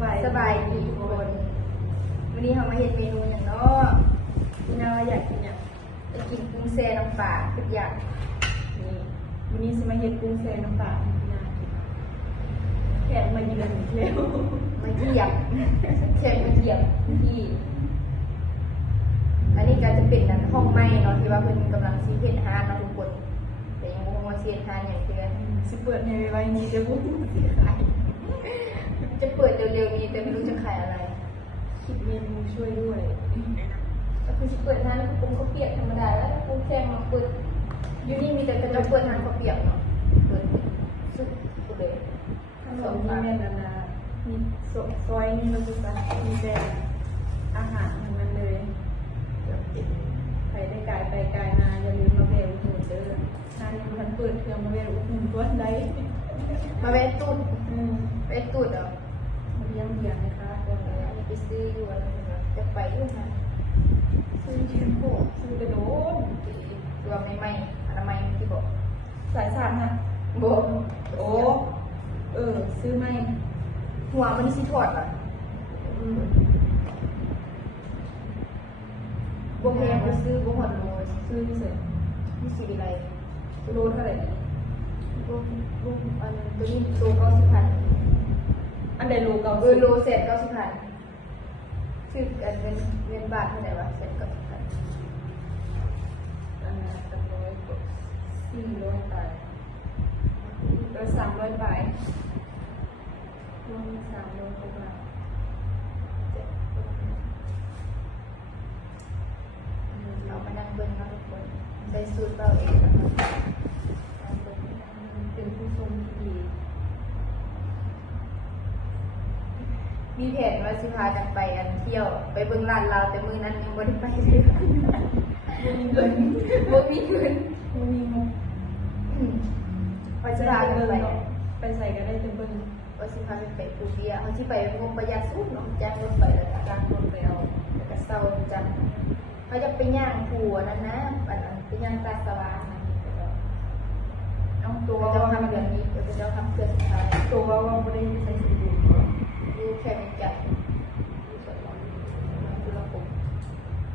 สบายดีทุกคนวันนี้เรามาเห็นเมนูอย่างเนาะพี่นาอยากกินอย่างจะกินกุ้งแซ่น้ำปลาทุกอย่างนี่วันนี้จะมาเห็ดกุ้งแซ่น้ำปลาพี่นาแขกมาเยือนเร็วมาเยี่ยมแค่มาเยี่ยมที่อันนี้ก็จะเป็นนั้นห้องไม้เนาะที่ว่าเพิ่นกำลังซีเฮ็ดฮานเนาะทุกคนแต่ยังบ่ฮู้ว่าซีเฮ็ดฮานอย่างเทื่อสิเปิดในไว้นี้จะพูดขายจะเปิดเร็วๆนี้แต่ไม่รู้จะขายอะไรคิดเมนูช่วยด้วยก็คือสิเปิดร้านกุ้งข้าวเปียกธรรมดาแล้วกุ้งแข็งมาเปิดอยู่นี่มีแต่กระจกเปิดร้านข้าวเปียกเนาะเปิดสุดเลยขนมนี่แม่นานามีซอยนี่เราจะสั่งมีแต่อาหารทั้งนั้นเลยใครได้กายไปกายมาอย่าลืมมาแวะอุดหนุนเด้อถ้าที่มันเปิดเครื่องมาแวะอุดหนุนตัวใดมาแวะตูดแวะตูดเหรอมาเยี่ยมเยียนนะคะตัวนี้ไปซื้ออยู่อะไรจะไปด้วยนะซื้อเชนโก้ซื้อกระโดดตัวใหม่ๆอนามัยที่บอกสายสานฮะบอกโอ้ซื้อไหมหัวมันสิถอดอ่ะบวกแพงไปซื้อบวกหัวโลซื้อที่เสร็จที่สีอะไรโลเท่าไหร่บวกอันตัวนี้โล90,000อันใดโลเก่าโลเสร็จ90,000ซื้ออันเงินบาทเท่าไหร่วะเสร็จ90,000อันนั้น400 บาท300 บาทรวม300 กว่าบาทเรามานั่งเบิ้งนะทุกคนได้สูตรเราเองนะคะเป็นผู้ชมที่ดีมีแผนว่าสิพากันไปอันเที่ยวไปเบิ่งร้านเราแต่มื้อนั้นยังบ่ได้ไปเลยบ่มีเงินบ่มีเงินบ่มีงบไปสิพากันไปใส่ก็ได้แต่เบิ่งว่าสิพากันไปภูเบียเขาสิไปงบประหยัดสุดเนาะจ้างรถไปแล้วก็จ้างรถไปเอาแล้วก็เซาจังเขาจะไปย่างผัวนั่นนะอันนั้นไปย่างตาสว่างเอาตัวเจ้าทำเดือนนี้เดี๋ยวเจ้าทำเพื่อสุดท้ายตัวว่าบ่ได้ใส่สีเหลืองดูแค่ไม่จัดดูสดร้อนดูระบบ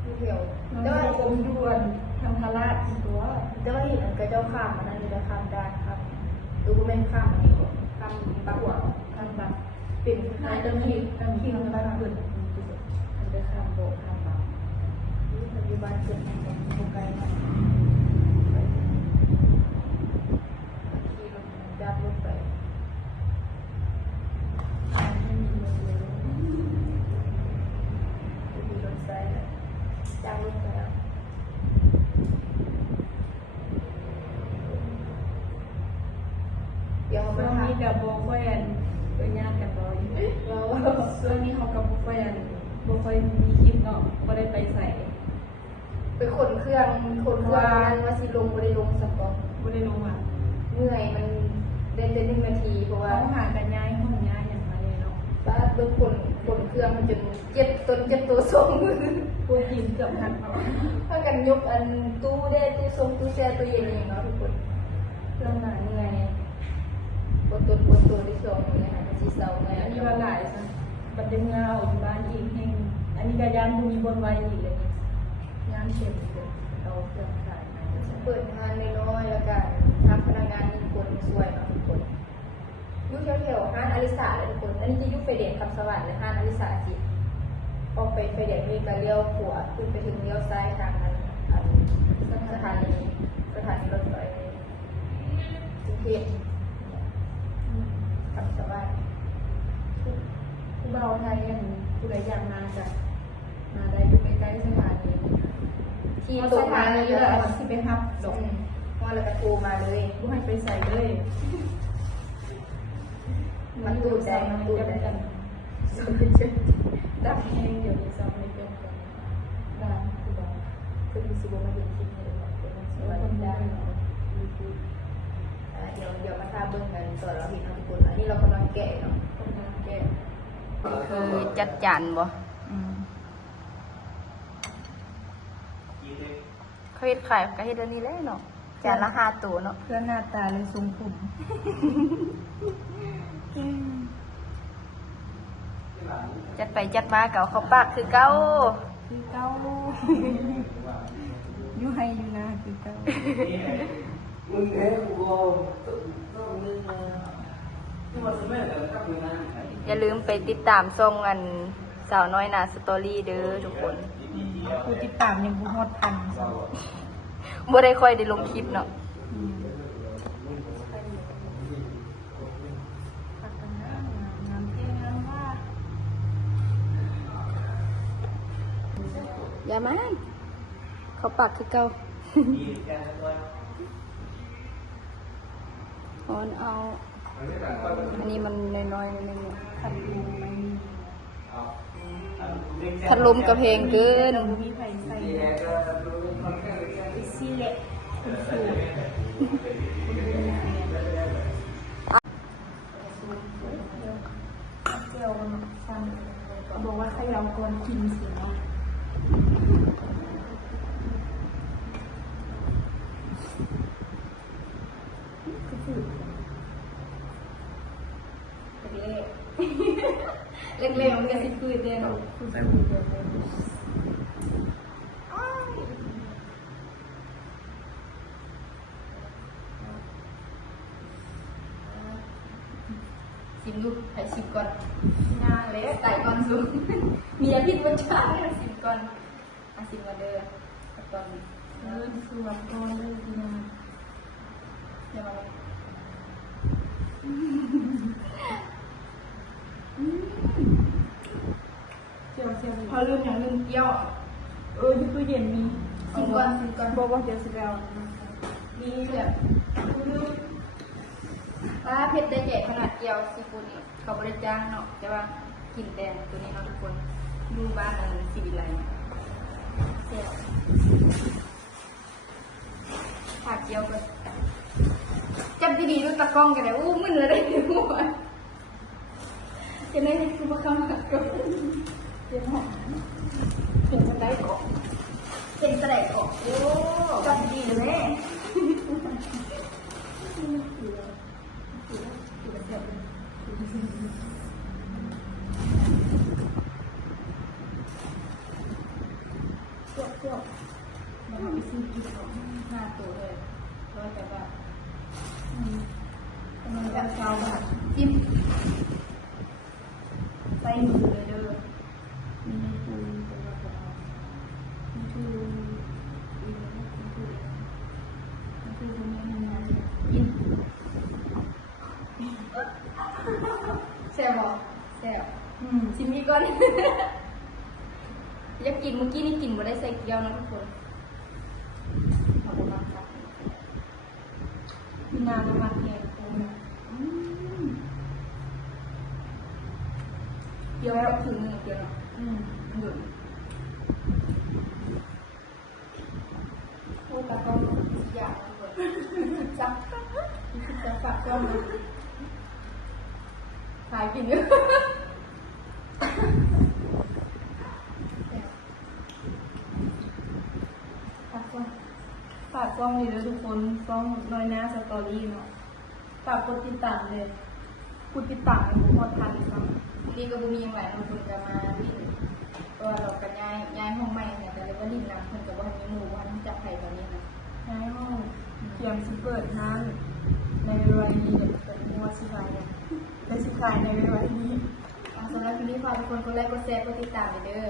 ดูเหี่ยวแต่ว่ากรมยวนทางพาราชตัวแต่ว่าเห็นกระเจ้าข้ามมันนั่นนี่แล้วข้ามได้ครับดูก็เป็นข้ามอันนี้ก่อนข้ามปากหัวข้ามบักเป็นคล้ายๆเจ้าที่มันบ้านเกิดมันจะข้ามโบข้ามบักนี่ปัจจุบันเกิดในโบไกลนะที่รถดับรถไปจ้างรถไปแล้วเดี๋ยวช่วงนี้กับโบค่อยเป็นญาติกันบ่อยช่วงนี้เขากับโบค่อยมีคลิปเนาะก็ได้ไปใส่ไปขนเครื่องว่าสิลงบ่ได้ลงสักก่อนบ่ได้ลงอ่ะเมื่อยมันเดิน1 นาทีเพราะว่าเขาหากันย้ายห้องย้ายอย่างมาเลยเนาะบ้าเบิ่งขนเครื่องมันจนเจ็บตัวทรงมือพวกกินเกือบทันเขาถ้ากันยกอันตู้ได้ตู้ทรงตู้แช่ตู้เย็นอย่างเนาะทุกคนเครื่องหนาเหนื่อยปวดตัวที่สองเลยค่ะมันสิเศร้าไงอันนี้ว่าหลายซะบัดเดเงาอยู่บ้านอีกแห่งอันนี้ก็ย่านมีบนไว้อีกเลยย่านเต็มเลยเอาเครื่องขายมาเปิดงานน้อยๆแล้วกันทำพนักงานมีคนสวยเนาะทุกคนยุคแถวห้างอลิสาเลยทุกคนอันนี้จะยุคไฟแดงคำสวัสดิ์เลยห้างอลิสาจิออกไปไฟแดงนี่ก็เลี้ยวขวาขึ้นไปถึงเลี้ยวซ้ายทางนั้นสถานีรถไฟกรุงเทพคำสวัสดิ์ผู้เบาไทยอย่างผู้ใดอยากมาจากมาได้อยู่ใกล้ๆสถานีที่ตกมาเยอะๆที่ไปฮับดอกว่าแล้วก็โทรมาเลยผู้ให้ไปใส่เลยมันตูดแดงกันสมเป็นชื่อดับเองเดี๋ยวนี้ซ้ำไม่เป็นกันดับคือบอกคือมีสิบมาเห็นคลิปนี้เลยเป็นสวัสดีได้เดี๋ยวมาทาเบิ้งกันส่วนเราเห็นทุกคนอันนี้เรากำลังแกะเนาะคือจัดจานบ่เขาเฮ็ดขายก็เฮ็ดอันนี้แหละเนาะจานละ5 ตัวเนาะเพื่อหน้าตาเลยทรงผม จัดไปจัดมาเก่าเขาปากคือเก่า คือเก่าอยู่ให้อยู่นะคือเก่า มึงเอ้กูต้องนึกนะที่ว่าสมัยแต่ละกับมึงนะ อย่าลืมไปติดตามช่องอันสาวน้อยนาสตอรี่เด้อทุกคน ผู้ติดตามยังบ่ฮอดพันซะ บ่ได้ค่อยได้ลงคลิปเนาะ พักกันนะงามเท่งามว่า อย่ามาเขาปากคือเก่า ดีกันด้วย ออนเอาอันนี้มันน้อยๆนิดนึงเนี่ย ขัดลมมัน พัดลมกระเพงเกิน มีไผใส่ ดีแล้วก็รู้ความแข็งแรง ซีเล็กคุณสูเจียวมันสั่นบอกว่าใครเราควรกินเสียเล็กๆมันก็สิคืนเดียวคุณสูเดียวเลยชิมดูให้ชิมก่อน งานเล็ก ไก่ก่อนสูงมียาพิษบนชาให้ชิมก่อนมาชิมมาเด้อก่อน เริ่มสวดก่อนเลยทีนะ เดี๋ยวมาเลย เจียวพอลืมอย่างลืมเกี่ยวที่ตู้เย็นมี ชิมก่อนชิมก่อน บอกว่าเดี๋ยวสิแล้ว มีแบบปลาเผ็ดได้ใหญ่ขนาดเกี๊ยวซีฟู้ดนี่เขาบริจางเนาะแต่ว่ากินแดงตัวนี้เนาะทุกคนดูบ้านนั้นสีวิไลเสียผักเกี๊ยวก็จับดีๆดูตะกล้องกันเลยอู้มึนเลยได้หัวจะได้คือมาคำหักก็เจ็บหอมเห็นมันได้เกาะเห็นกระไดเกาะโอ้จับดีเลยแม่พวกมันมีซีกินของ5 ตัวเลย100 บาทมันแบบเช้าแบบจิ้มใส่หมูเลยเด้อมีปูตัวมีปูคือตรงนี้มันมากินแซ่บบ่แซ่บชิมอีกก่อน อยากกินเมื่อกี้นี่กินบ่ได้ใส่เกี๊ยวนะทุกคนขอบคุณมากครับ มีนาน้ำมันแห้งโอ้ย เกี๊ยวแบบถึงมือเกี๊ยวเนาะหยุดโอ้ตาก็อยากทุกคนจับจะฝากก้อนนะขายกินเยอะฝากกล้องเลยเลยทุกคนกล้องน้อยหน้าสตอรี่เนาะฝากกดติดตามเลยกดติดตามให้ผมพอทันครับ นี่ก็บุมีอย่างไรบางคนจะมาวิ่งก็เรากันย้ายห้องใหม่เนี่ยแต่เลยว่าดินน้ำคนจะว่ามีหมู่ว่าจับไข่ตอนนี้นะ ย้ายห้องเตรียมสิเปิดร้านในวันนี้เดี๋ยวเปิดมัวสิบายเนี่ยได้สิขายในวันนี้ สำหรับคลิปนี้ฝากทุกคนกดไลค์กดแชร์กดติดตามไปเด้อ